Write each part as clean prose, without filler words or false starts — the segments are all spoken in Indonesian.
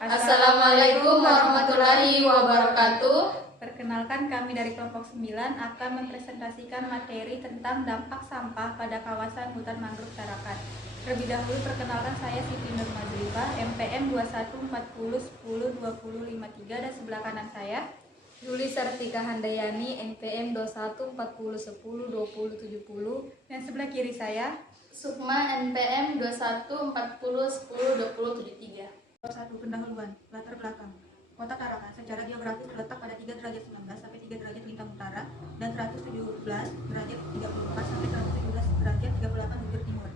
Assalamualaikum warahmatullahi wabarakatuh. Perkenalkan, kami dari kelompok 9 akan mempresentasikan materi tentang dampak sampah pada kawasan hutan mangrove Tarakan. Terlebih dahulu perkenalkan, saya Siti Nur Mazrifah, MPM 2140102053, dan sebelah kanan saya Juli Sartika Handayani, NPM 2140102070, dan sebelah kiri saya Sukma, NPM 2140102073. Satu pendahuluan, latar belakang. Kota Tarakan secara geografis terletak pada 3 derajat 19 sampai 3 derajat lintang utara dan 117 derajat 34 sampai 117 derajat 38 bujur timur.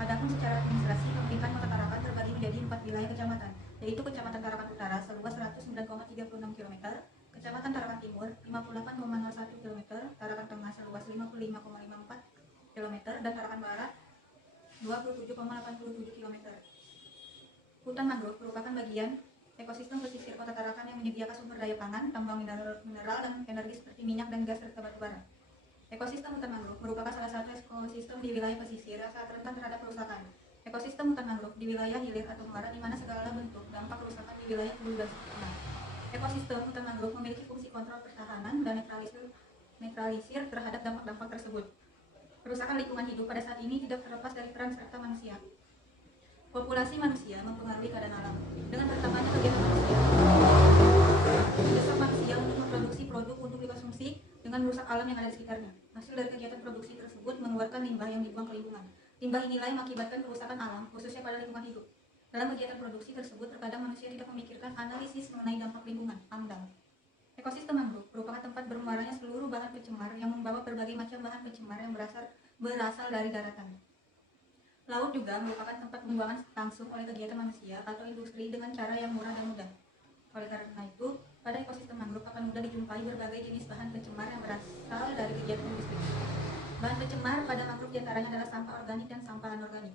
Adapun secara administrasi, pemerintahan Kota Tarakan terbagi menjadi 4 wilayah kecamatan, yaitu Kecamatan Tarakan Utara seluas 109,36 km, Kecamatan Tarakan Timur 58,01 km, Tarakan Tengah seluas 55,54 km, dan Tarakan Barat 27,87 km. Hutan mangrove merupakan bagian ekosistem pesisir Kota Tarakan yang menyediakan sumber daya pangan, tambang mineral dan energi seperti minyak dan gas serta batu bara. Ekosistem hutan mangrove merupakan salah satu ekosistem di wilayah pesisir yang sangat rentan terhadap kerusakan. Ekosistem hutan mangrove di wilayah hilir atau muara di mana segala bentuk dampak kerusakan di wilayah hulu dan sekitar. Ekosistem hutan mangrove memiliki fungsi kontrol pertahanan dan netralisir terhadap dampak-dampak tersebut. Kerusakan lingkungan hidup pada saat ini tidak terlepas dari peran serta manusia. Populasi manusia mempengaruhi keadaan alam. Dengan bertambahnya kegiatan manusia, mendesak manusia untuk memproduksi produk untuk dikonsumsi dengan merusak alam yang ada di sekitarnya. Hasil dari kegiatan produksi tersebut mengeluarkan limbah yang dibuang ke lingkungan. Limbah inilah yang mengakibatkan kerusakan alam, khususnya pada lingkungan hidup. Dalam kegiatan produksi tersebut, terkadang manusia tidak memikirkan analisis mengenai dampak lingkungan, AMDAL. Ekosistem mangrove merupakan tempat bermuaranya seluruh bahan pencemar yang membawa berbagai macam bahan pencemar yang berasal dari daratan. Laut juga merupakan tempat pembuangan langsung oleh kegiatan manusia atau industri dengan cara yang murah dan mudah. Oleh karena itu, pada ekosistem mangrove akan mudah dijumpai berbagai jenis bahan pencemar yang berasal dari kegiatan industri. Bahan pencemar pada mangrove diantaranya adalah sampah organik dan sampah anorganik.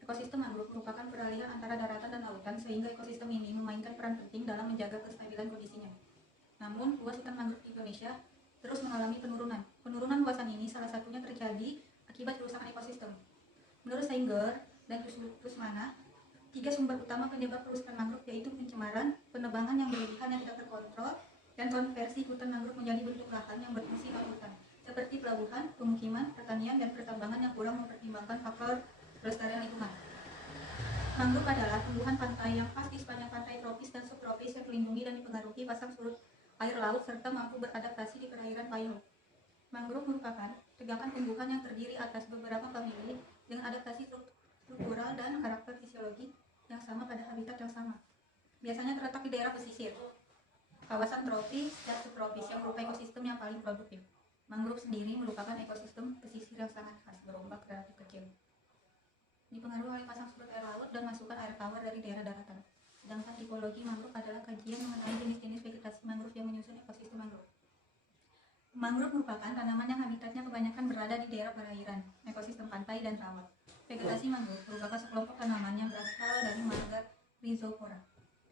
Ekosistem mangrove merupakan peralihan antara daratan dan lautan, sehingga ekosistem ini memainkan peran penting dalam menjaga kestabilan kondisinya. Namun, luas hutan mangrove di Indonesia terus mengalami penurunan. Penurunan luasan ini salah satunya terjadi akibat kerusakan ekosistem. Menurut Sanger dan Kusmana, 3 sumber utama penyebab kerusakan mangrove yaitu pencemaran, penebangan yang berlebihan yang tidak terkontrol, dan konversi hutan mangrove menjadi bentuk lahan yang berfungsi non-hutan, seperti pelabuhan, pemukiman, pertanian, dan pertambangan yang kurang mempertimbangkan faktor kelestarian lingkungan. Mangrove adalah tumbuhan pantai yang khas di sepanjang pantai tropis dan subtropis yang melindungi dan dipengaruhi pasang surut air laut serta mampu beradaptasi di perairan payung. Mangrove merupakan tegakan tumbuhan yang terdiri atas beberapa famili dengan adaptasi struktural dan karakter fisiologi yang sama pada habitat yang sama. Biasanya terletak di daerah pesisir, kawasan tropis dan subtropis yang merupakan ekosistem yang paling produktif. Mangrove sendiri merupakan ekosistem pesisir yang sangat khas, berombak relatif kecil, dipengaruhi oleh pasang surut air laut dan masukan air tawar dari daerah daratan. Sedangkan tipologi mangrove adalah kajian mengenai jenis-jenis vegetasi mangrove yang menyusun ekosistem mangrove. Mangrove merupakan tanaman yang habitatnya kebanyakan berada di daerah perairan, ekosistem pantai, dan rawa. Vegetasi mangrove merupakan sekelompok tanaman yang berasal dari marga Rhizophora.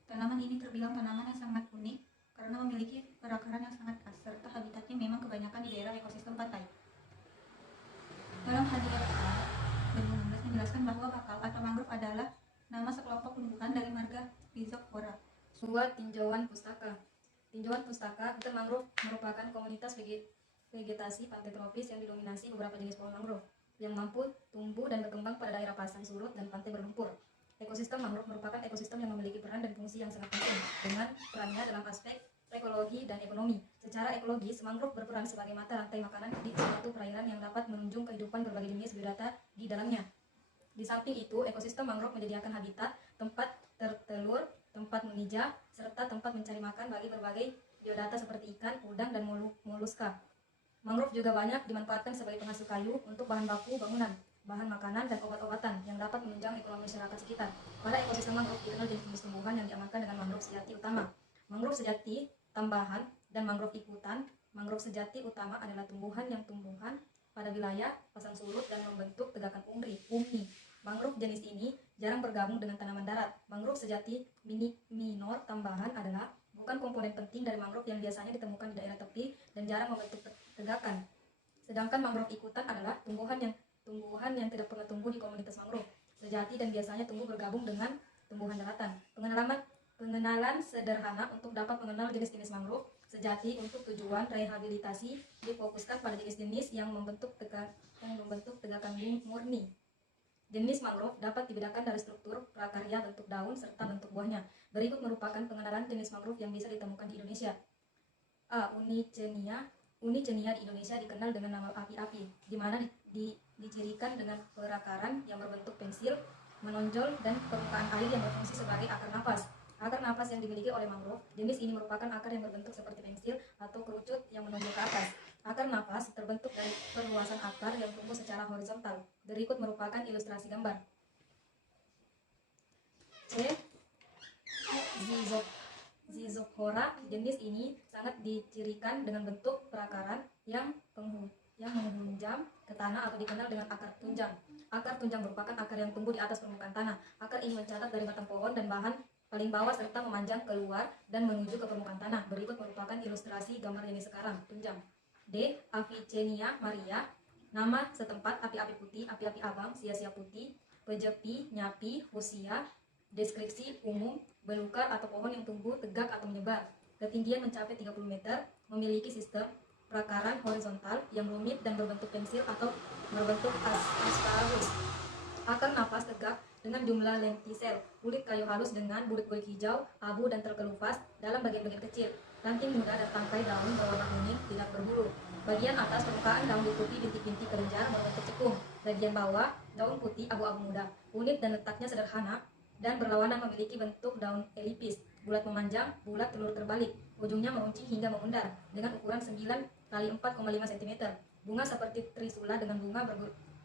Tanaman ini terbilang tanaman yang sangat unik karena memiliki perakaran yang sangat khas, serta habitatnya memang kebanyakan di daerah ekosistem pantai. Dalam hadiah 2016 menjelaskan bahwa bakau atau mangrove adalah nama sekelompok tumbuhan dari marga Rhizophora. Sebuah tinjauan pustaka. Tinjauan pustaka, hutan mangrove merupakan komunitas vegetasi pantai tropis yang didominasi beberapa jenis pohon mangrove yang mampu tumbuh dan berkembang pada daerah pasang surut dan pantai berlumpur. Ekosistem mangrove merupakan ekosistem yang memiliki peran dan fungsi yang sangat penting dengan perannya dalam aspek ekologi dan ekonomi. Secara ekologis, mangrove berperan sebagai mata rantai makanan di suatu perairan yang dapat menunjang kehidupan berbagai jenis biodata di dalamnya. Di samping itu, ekosistem mangrove menyediakan habitat, tempat tertelur, tempat memijah, serta tempat mencari makan bagi berbagai biodata seperti ikan, udang, dan moluska. Mangrove juga banyak dimanfaatkan sebagai penghasil kayu untuk bahan baku bangunan, bahan makanan, dan obat-obatan yang dapat menunjang ekonomi masyarakat sekitar. Pada ekosistem mangrove dikenal jenis-jenis tumbuhan yang diamankan dengan mangrove sejati utama, mangrove sejati tambahan, dan mangrove ikutan. Mangrove sejati utama adalah tumbuhan pada wilayah pasang surut dan membentuk tegakan umri. Mangrove jenis ini jarang bergabung dengan tanaman darat. Mangrove sejati minor tambahan adalah bukan komponen penting dari mangrove yang biasanya ditemukan di daerah tepi dan jarang membentuk tegakan. Sedangkan mangrove ikutan adalah tumbuhan yang tidak pernah tumbuh di komunitas mangrove sejati dan biasanya tumbuh bergabung dengan tumbuhan daratan. Pengenalan sederhana untuk dapat mengenal jenis-jenis mangrove sejati untuk tujuan rehabilitasi difokuskan pada jenis-jenis yang membentuk tegakan murni. Jenis mangrove dapat dibedakan dari struktur, prakarya, bentuk daun, serta bentuk buahnya. Berikut merupakan pengenalan jenis mangrove yang bisa ditemukan di Indonesia. A. Unicenia. Unicenia di Indonesia dikenal dengan nama api-api, di mana dicirikan dengan perakaran yang berbentuk pensil, menonjol, dan permukaan air yang berfungsi sebagai akar napas. Akar napas yang dimiliki oleh mangrove, jenis ini merupakan akar yang berbentuk seperti pensil atau kerucut yang menonjol ke atas. Akar napas terbentuk dari perluasan akar yang tumbuh secara horizontal. Berikut merupakan ilustrasi gambar. C. Zizopora, jenis ini sangat dicirikan dengan bentuk perakaran yang menghunjam ke tanah atau dikenal dengan akar tunjang. Akar tunjang merupakan akar yang tumbuh di atas permukaan tanah. Akar ini mencatat dari batang pohon dan bahan paling bawah serta memanjang keluar dan menuju ke permukaan tanah. Berikut merupakan ilustrasi gambar jenis sekarang, tunjang. D. Avicennia maria, nama setempat api-api putih, api-api abang, sia-sia putih, pejepi, nyapi, fuchsia. Deskripsi umum, belukar atau pohon yang tumbuh tegak atau menyebar. Ketinggian mencapai 30 meter, memiliki sistem perakaran horizontal yang rumit dan berbentuk pensil atau berbentuk asparagus. Akar napas tegak dengan jumlah lentisel, kulit kayu halus dengan burik-burik hijau, abu, dan terkelupas dalam bagian-bagian kecil. Ranting muda dan tangkai daun berwarna kuning, tidak berbulu. Bagian atas permukaan daun diikuti bintik-bintik kelenjar berbentuk cekung. Bagian bawah, daun putih abu-abu muda. Unit dan letaknya sederhana dan berlawanan, memiliki bentuk daun elipis, bulat memanjang, bulat telur terbalik. Ujungnya meruncing hingga memundar dengan ukuran 9 x 4,5 cm. Bunga seperti trisula dengan bunga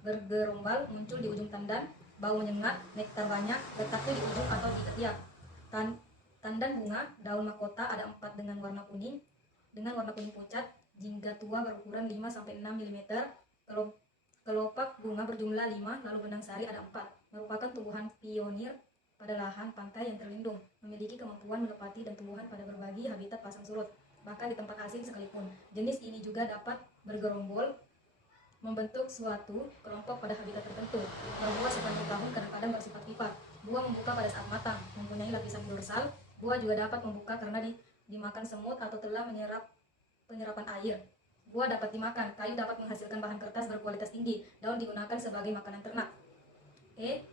bergerombal muncul di ujung tandan, bau menyengat, nektar banyak, letaknya di ujung atau di ketiak. Tandan bunga, daun mahkota ada 4 dengan warna kuning pucat, jingga tua berukuran 5-6 mm. Kelopak bunga berjumlah 5, lalu benang sari ada 4. Merupakan tumbuhan pionir pada lahan pantai yang terlindung, memiliki kemampuan menepati dan tumbuhan pada berbagai habitat pasang surut, bahkan di tempat asing sekalipun. Jenis ini juga dapat bergerombol membentuk suatu kelompok pada habitat tertentu. Berbuah sepanjang tahun, kadang-kadang bersifat pipa. Buah membuka pada saat matang, mempunyai lapisan dorsal. Buah juga dapat membuka karena dimakan semut atau telah penyerapan air. Buah dapat dimakan. Kayu dapat menghasilkan bahan kertas berkualitas tinggi. Daun digunakan sebagai makanan ternak. E.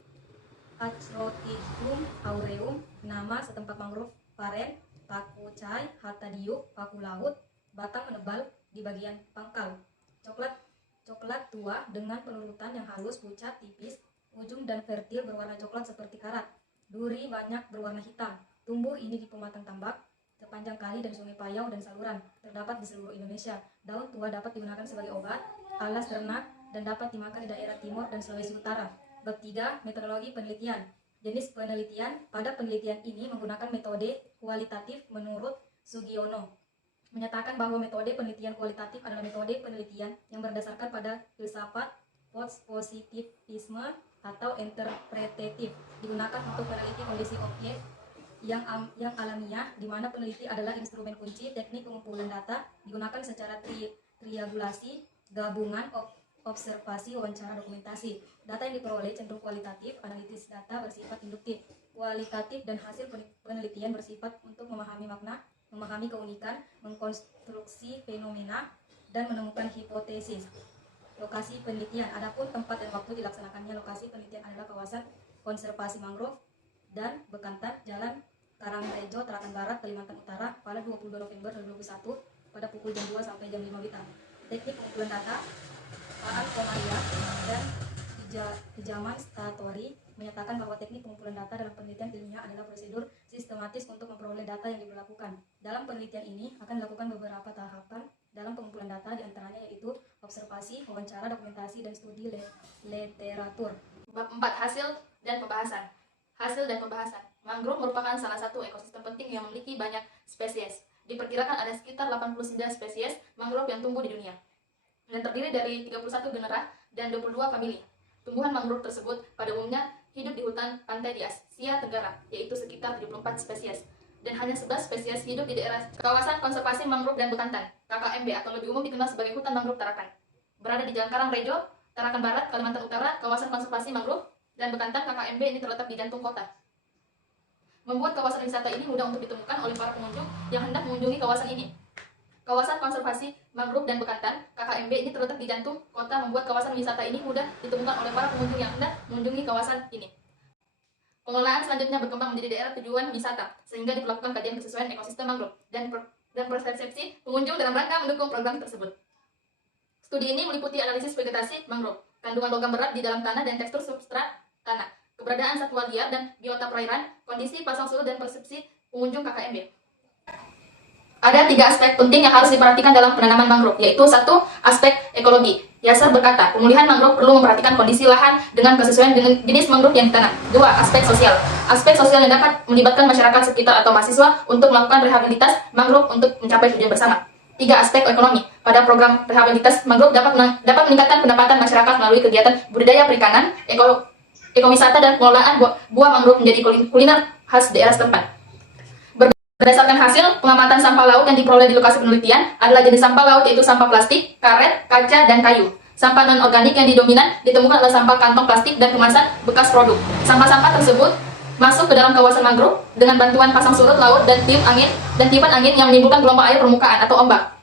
Acrotichum aureum, nama setempat mangrove paren, paku cai, hatadiuk, paku laut, batang menebal di bagian pangkal. Coklat tua dengan pelurutan yang halus, pucat, tipis, ujung dan vertil berwarna coklat seperti karat. Duri banyak berwarna hitam. Tumbuh ini di pematang tambak, sepanjang kali dan sungai payau dan saluran. Terdapat di seluruh Indonesia. Daun tua dapat digunakan sebagai obat, alas ternak, dan dapat dimakan di daerah timur dan Sulawesi Utara. Bab 3. Metodologi penelitian. Jenis penelitian. Pada penelitian ini menggunakan metode kualitatif menurut Sugiono. Menyatakan bahwa metode penelitian kualitatif adalah metode penelitian yang berdasarkan pada filsafat positivisme atau interpretatif, digunakan untuk meneliti kondisi objek yang alamiah, di mana peneliti adalah instrumen kunci. Teknik pengumpulan data digunakan secara triangulasi, gabungan observasi, wawancara, dokumentasi. Data yang diperoleh cenderung kualitatif, analitis data bersifat induktif. Kualitatif dan hasil penelitian bersifat untuk memahami makna, memahami keunikan, mengkonstruksi fenomena, dan menemukan hipotesis. Lokasi penelitian. Adapun tempat dan waktu dilaksanakannya lokasi penelitian adalah kawasan konservasi mangrove dan Bekantan, Jalan Karangrejo, Tarakan Barat, Kalimantan Utara, pada 22 November 2021 pada pukul jam 2 sampai jam 5 WITA. Teknik pengumpulan data. Pak Komaria dan Pijaman Statori menyatakan bahwa teknik pengumpulan data dalam penelitian ilmiah adalah prosedur sistematis untuk memperoleh data yang diberlakukan. Dalam penelitian ini akan dilakukan beberapa tahapan dalam pengumpulan data, diantaranya yaitu observasi, wawancara, dokumentasi, dan studi literatur. Bab 4. Hasil dan pembahasan. Hasil dan pembahasan. Mangrove merupakan salah satu ekosistem penting yang memiliki banyak spesies. Diperkirakan ada sekitar 89 spesies mangrove yang tumbuh di dunia, dan terdiri dari 31 genera dan 22 familia. Tumbuhan mangrove tersebut pada umumnya hidup di hutan pantai di Asia Tenggara, yaitu sekitar 74 spesies, dan hanya 11 spesies hidup di daerah kawasan konservasi mangrove dan Bekantan, KKMB, atau lebih umum dikenal sebagai hutan mangrove Tarakan. Berada di Jalan Karangrejo, Tarakan Barat, Kalimantan Utara, kawasan konservasi mangrove dan Bekantan KKMB ini terletak di jantung kota. membuat kawasan wisata ini mudah untuk ditemukan oleh para pengunjung yang hendak mengunjungi kawasan ini. Kawasan Konservasi Mangrove dan Bekantan (KKMB) ini terletak di jantung kota, membuat kawasan wisata ini mudah ditemukan oleh para pengunjung yang hendak mengunjungi kawasan ini. Pengelolaan selanjutnya berkembang menjadi daerah tujuan wisata, sehingga dilakukan kajian kesesuaian ekosistem mangrove dan persepsi pengunjung dalam rangka mendukung program tersebut. Studi ini meliputi analisis vegetasi mangrove, kandungan logam berat di dalam tanah dan tekstur substrat tanah, keberadaan satwa liar dan biota perairan, kondisi pasang surut dan persepsi pengunjung KKMB. Ada 3 aspek penting yang harus diperhatikan dalam penanaman mangrove, yaitu 1. Aspek ekologi. Yasser berkata, pemulihan mangrove perlu memperhatikan kondisi lahan dengan kesesuaian dengan jenis mangrove yang ditanam. 2. Aspek sosial. Aspek sosial yang dapat melibatkan masyarakat sekitar atau mahasiswa untuk melakukan rehabilitas mangrove untuk mencapai tujuan bersama. 3. Aspek ekonomi. Pada program rehabilitas mangrove dapat meningkatkan pendapatan masyarakat melalui kegiatan budidaya perikanan, ekowisata dan pengelolaan buah mangrove menjadi kuliner khas daerah setempat. Berdasarkan hasil pengamatan sampah laut yang diperoleh di lokasi penelitian adalah jenis sampah laut yaitu sampah plastik, karet, kaca, dan kayu. Sampah non-organik yang dominan ditemukan adalah sampah kantong plastik dan kemasan bekas produk. Sampah-sampah tersebut masuk ke dalam kawasan mangrove dengan bantuan pasang surut laut dan tiupan angin yang menimbulkan gelombang air permukaan atau ombak.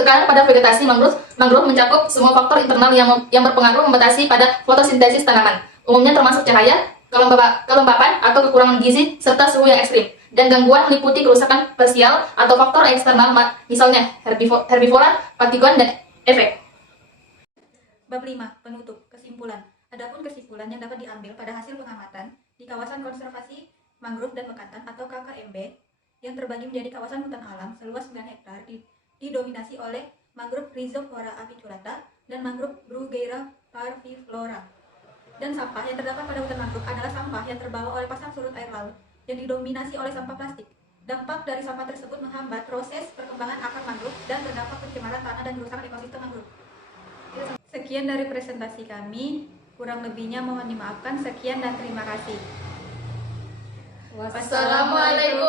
Tekanan pada vegetasi mangrove mencakup semua faktor internal yang berpengaruh membatasi pada fotosintesis tanaman. Umumnya termasuk cahaya, kelembapan atau kekurangan gizi, serta suhu yang ekstrim. Dan gangguan meliputi kerusakan parsial atau faktor eksternal, misalnya herbivora, patigon, dan efek. Bab 5. Penutup. Kesimpulan. Adapun kesimpulan yang dapat diambil pada hasil pengamatan di kawasan konservasi mangrove dan Bekantan atau KKMB yang terbagi menjadi kawasan hutan alam seluas 9 hektar didominasi oleh mangrove Rhizophyra apiculata dan mangrove Bruguiera parviflora. Dan sampah yang terdapat pada hutan mangrove adalah sampah yang terbawa oleh pasang surut air laut yang didominasi oleh sampah plastik. Dampak dari sampah tersebut menghambat proses perkembangan akar mangrove dan berdampak pencemaran tanah dan kerusakan ekosistem mangrove. Sekian dari presentasi kami, kurang lebihnya mohon dimaafkan. Sekian dan terima kasih. Wassalamualaikum